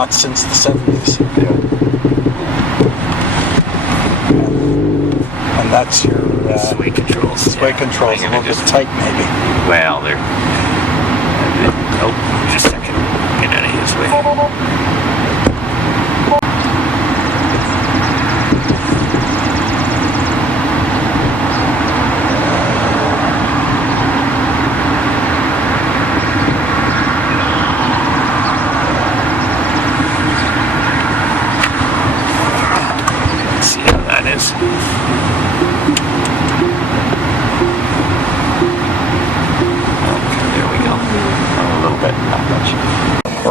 not since the 70s. Yeah. And that's your sway controls. Sway controls, a little bit tight maybe. Well, they're... Oh, just a second. Get out of his way.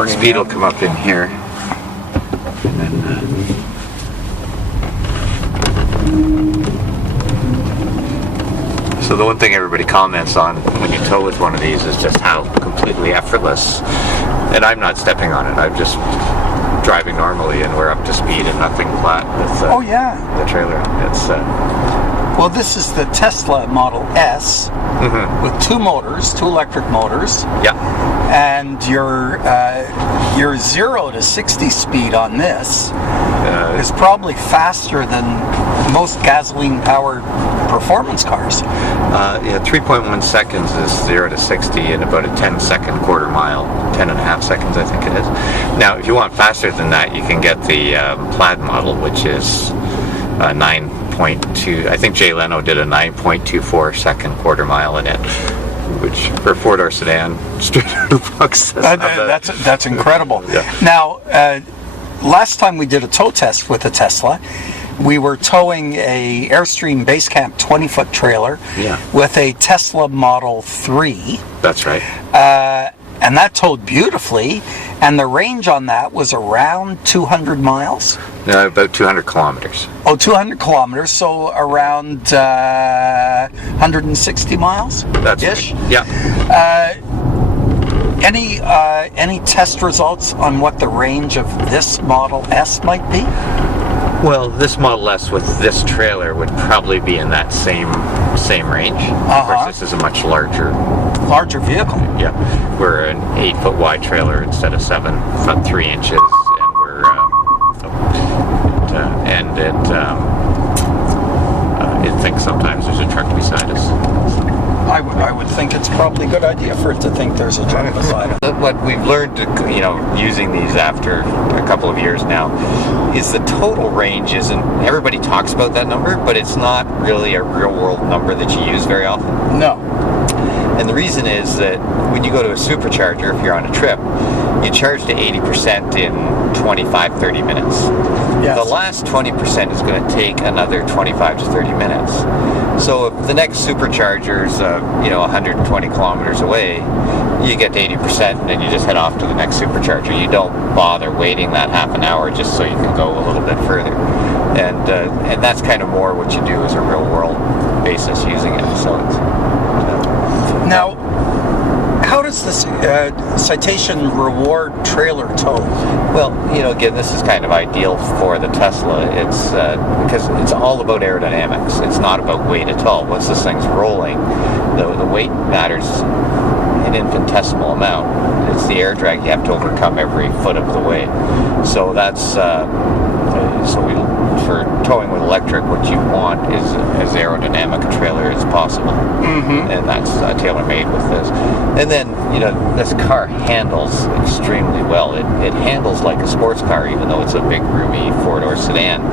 Speed will come up in here, and then so the one thing everybody comments on when you tow with one of these is just how completely effortless, and I'm not stepping on it, I'm just driving normally and we're up to speed and nothing flat with oh yeah, the trailer. It's well, this is the Tesla Model S with two electric motors. Yeah. And your 0 to 60 speed on this is probably faster than most gasoline-powered performance cars. Yeah, 3.1 seconds is 0 to 60 in about a 10-second quarter mile, 10.5 seconds I think it is. Now, if you want faster than that, you can get the Plaid model, which is 9.2. I think Jay Leno did a 9.24 second quarter mile in it, which for a four-door sedan, straight out of the box. That's incredible. Yeah. Now, last time we did a tow test with a Tesla, we were towing a Airstream Basecamp 20-foot trailer with a Tesla Model 3. That's right. And that towed beautifully, and the range on that was around 200 miles. No, about 200 kilometers. Oh, 200 kilometers, so around 160 miles? That's ish. Right. Yeah. Any test results on what the range of this Model S might be? Well, this Model S with this trailer would probably be in that same range. Of course, this is a much larger vehicle. Yeah, we're an 8-foot wide trailer instead of 7 foot 3 inches, and we're it thinks sometimes there's a truck beside us. I would think it's probably a good idea for it to think there's a truck beside it. What we've learned, using these after a couple of years now, is the total range isn't, everybody talks about that number, but it's not really a real world number that you use very often. No. And the reason is that when you go to a supercharger, if you're on a trip, you charge to 80% in 25-30 minutes. Yes. The last 20% is going to take another 25 to 30 minutes. So if the next supercharger's 120 kilometers away, you get to 80% and then you just head off to the next supercharger. You don't bother waiting that half an hour just so you can go a little bit further. And that's kind of more what you do as a real world basis using it. So it's now, how does this Citation Reward trailer tow? Well, again, this is kind of ideal for the Tesla. It's because it's all about aerodynamics. It's not about weight at all. Once this thing's rolling, the weight matters an infinitesimal amount. It's the air drag you have to overcome every foot of the way. So that's for towing with electric, what you want is as aerodynamic a trailer as possible, and that's tailor-made with this. And then, this car handles extremely well. It handles like a sports car, even though it's a big, roomy four-door sedan.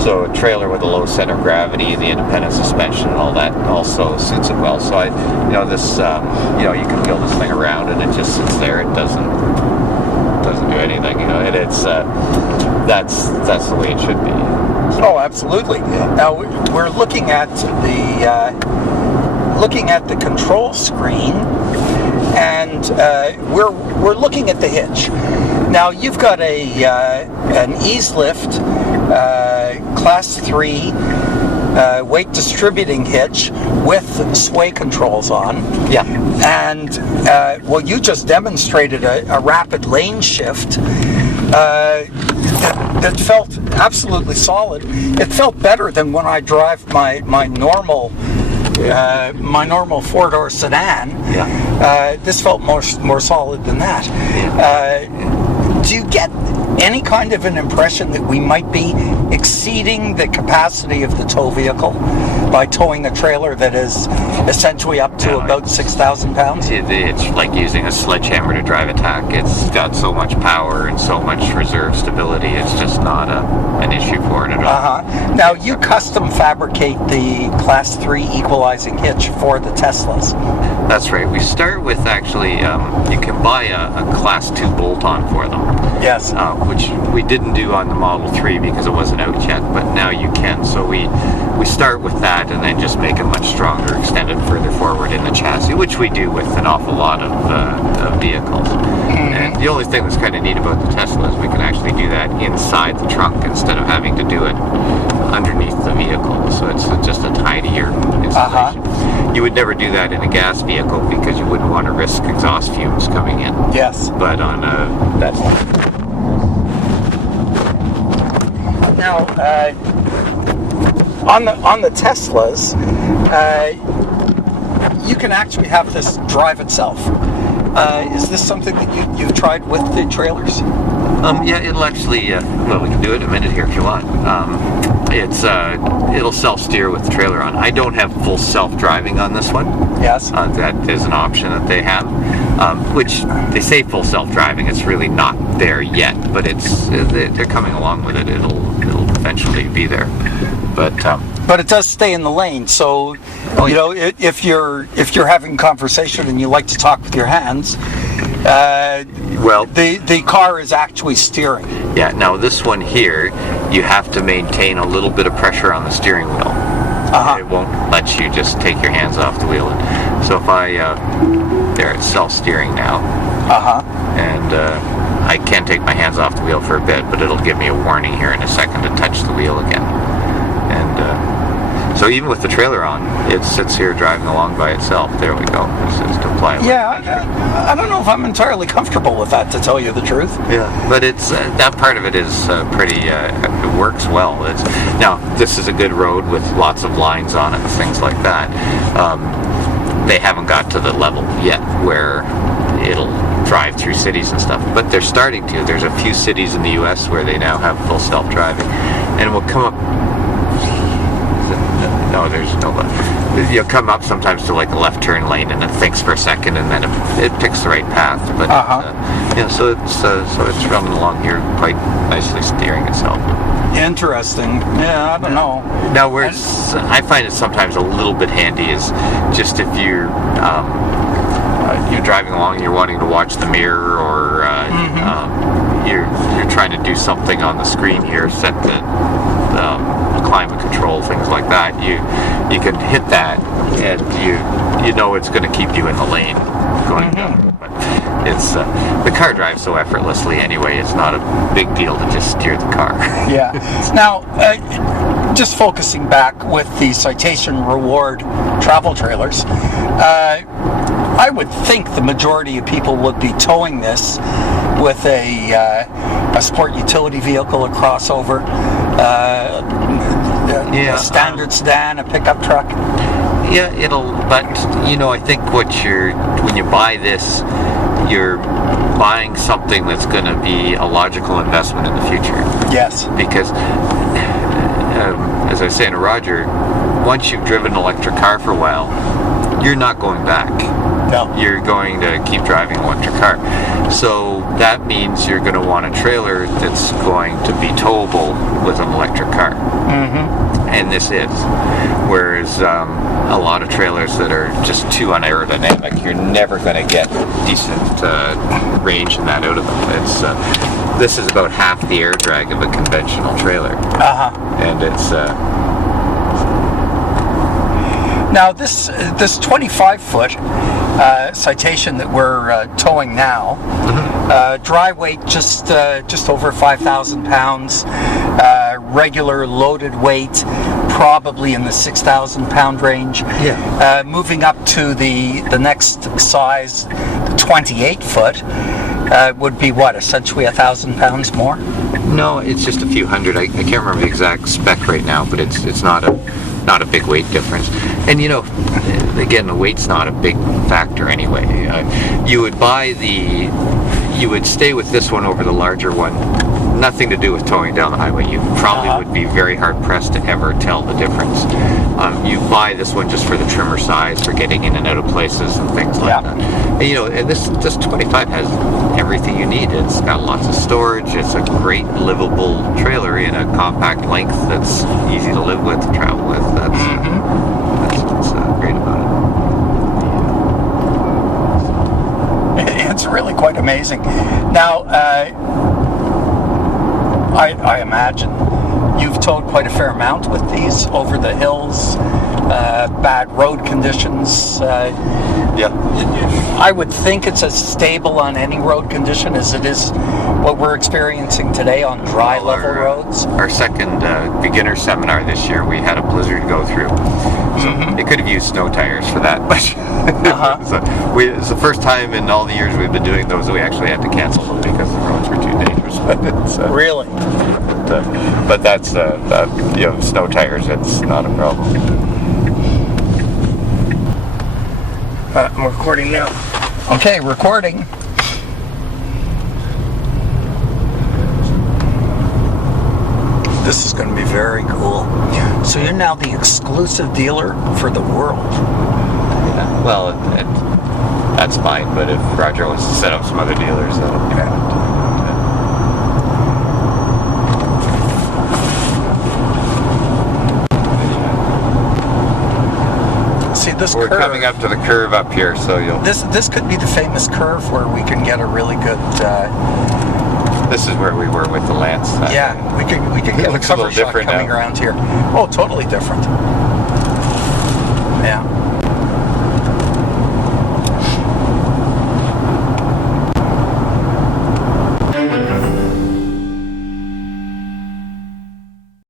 So a trailer with a low center of gravity, the independent suspension, and all that also suits it well. So you can wheel this thing around, and it just sits there. It doesn't do anything, and it's that's the way it should be. Oh, absolutely. Now we're looking at the control screen, and we're looking at the hitch. Now you've got an ease lift class 3 weight distributing hitch with sway controls on. Yeah. And you just demonstrated a rapid lane shift that felt absolutely solid. It felt better than when I drive my normal four-door sedan. Yeah. This felt more solid than that. do you get any kind of an impression that we might be exceeding the capacity of the tow vehicle by towing a trailer that is essentially up to about 6,000 pounds? It's like using a sledgehammer to drive a tack. It's got so much power and so much reserve stability. It's just not an issue for it at all. Now, you custom fabricate the Class 3 equalizing hitch for the Teslas. That's right. We start with actually, you can buy a Class 2 bolt-on for them. Yes. Which we didn't do on the Model 3 because it wasn't out yet, but now you can. So we start with that and then just make it much stronger, extend it further forward in the chassis, which we do with an awful lot of vehicles. And the only thing that's kind of neat about the Tesla is we can actually do that inside the trunk instead of having to do it underneath the vehicle. So it's just a tidier installation. You would never do that in a gas vehicle because you wouldn't want to risk exhaust fumes coming in. Yes. But on that's now on the Teslas, you can actually have this drive itself. Is this something that you've tried with the trailers? Yeah, it'll actually. Well, we can do it in a minute here if you want. It'll self-steer with the trailer on. I don't have full self-driving on this one. Yes. That is an option that they have, which they say full self-driving. It's really not there yet, but they're coming along with it. It'll eventually be there, but it does stay in the lane. So, you know, if you're having a conversation and you like to talk with your hands, the car is actually steering. Yeah. Now this one here, you have to maintain a little bit of pressure on the steering wheel. It won't let you just take your hands off the wheel. So if there it's self-steering now. And I can take my hands off the wheel for a bit, but it'll give me a warning here in a second to touch the wheel again. And so even with the trailer on, it sits here driving along by itself. There we go. This is to apply. Yeah, I don't know if I'm entirely comfortable with that, to tell you the truth. Yeah, but it's that part of it is pretty. It works well. Now this is a good road with lots of lines on it and things like that. They haven't got to the level yet where it'll drive through cities and stuff, but they're starting to. There's a few cities in the U.S. where they now have full self-driving, and we'll come up. No, there's no left. You'll come up sometimes to like a left turn lane, and it thinks for a second, and then it picks the right path. But so it's running along here quite nicely, steering itself. Interesting. Yeah, I don't know. Now, where I find it sometimes a little bit handy is just if you're driving along, you're wanting to watch the mirror, or you're trying to do something on the screen here, set the climate control, things like that. You can hit that, and you know it's going to keep you in the lane going down. But it's the car drives so effortlessly anyway. It's not a big deal to just steer the car. Yeah. Now, just focusing back with the Citation Reward travel trailers, I would think the majority of people would be towing this with a sport utility vehicle, a crossover, a standard sedan, a pickup truck. Yeah, but I think when you buy this, you're buying something that's going to be a logical investment in the future. Yes. Because, as I was saying to Roger, once you've driven an electric car for a while, you're not going back. No. You're going to keep driving an electric car. So that means you're going to want a trailer that's going to be towable with an electric car. And this is. Whereas a lot of trailers that are just too unaerodynamic, you're never going to get decent range in that out of them. This is about half the air drag of a conventional trailer. And it's... Now this 25-foot Citation that we're towing now, dry weight just over 5,000 pounds, regular loaded weight probably in the 6,000 pound range. Yeah. Moving up to the next size, the 28-foot, would be what, essentially 1,000 pounds more? No, it's just a few hundred. I can't remember the exact spec right now, but it's not a big weight difference. And again, the weight's not a big factor anyway. You would buy you would stay with this one over the larger one. Nothing to do with towing down the highway. You probably would be very hard pressed to ever tell the difference. You buy this one just for the trimmer size, for getting in and out of places and things like that. And, you know, and this 25 has everything you need. It's got lots of storage. It's a great livable trailer in a compact length that's easy to live with, to travel with. That's what's great about it. It's really quite amazing. Now, I imagine you've towed quite a fair amount with these over the hills, bad road conditions. I would think it's as stable on any road condition as it is what we're experiencing today on dry level roads. Our second beginner seminar this year, we had a blizzard go through. So it could have used snow tires for that, but it's the first time in all the years we've been doing those that we actually had to cancel them because the roads were too dangerous. Really? But that's you know, snow tires. It's not a problem. I'm recording now. Okay, recording. This is going to be very cool. So you're now the exclusive dealer for the world. Yeah, well, that's fine, but if Roger wants to set up some other dealers, that'll be fine. See, this We're curve, coming up to the curve up here, so you'll... This could be the famous curve where we can get a really good... This is where we were with the Lance. we could get a looks a cover little shot different coming now. around here. Oh, totally different. Yeah.